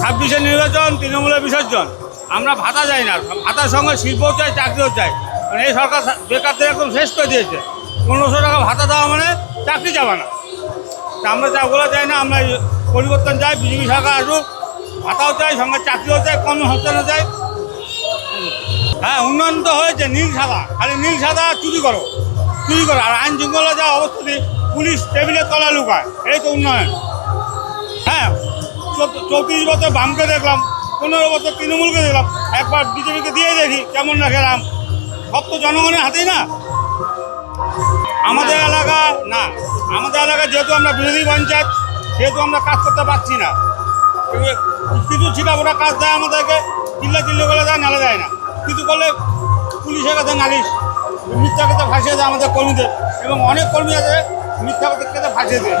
ছাব্বিশে নির্বাচন, তৃণমূলের বিসর্জন। আমরা ভাতা চাই না, ভাতার সঙ্গে শিল্পও চাই, চাকরিও চাই। মানে এই সরকার বেকারদের একদম শেষ করে দিয়েছে। 1500 টাকা ভাতা দেওয়া মানে চাকরি যাবে না। তা আমরা ওগুলো চাই না, আমরা পরিবর্তন চাই, বিজেপি সরকার আসুক, ভাতাও চাই, সঙ্গে চাকরিও চাই, কর্মসংস্থানও চাই। হ্যাঁ, উন্নয়ন তো হয়েছে, নীল সাদা, খালি নীল সাদা চুরি করো। আর আইন শৃঙ্খলা যা অবস্থা, পুলিশ টেবিলের তলায় লুকায়, এই তো উন্নয়ন। হ্যাঁ, 34 বছর বামকে দেখলাম, 15 বছর তৃণমূলকে দেখলাম, একবার বিজেপিকে দিয়ে দেখি কেমন রাখলাম। সব তো জনগণের হাতেই না। আমাদের এলাকা যেহেতু আমরা বিরোধী পঞ্চায়েত, সেহেতু আমরা কাজ করতে পারছি না। কিছু ছিটাফোটা কাজ দেয় আমাদেরকে, চিল্লি করে দেয়, নালে দেয় না। কিছু করলে পুলিশের কাছে নালিশ, মিথ্যা কথা ফাঁসিয়ে দেয় আমাদের কর্মীদের, এবং অনেক কর্মী আছে মিথ্যা কথা ফাঁসিয়ে দেয়।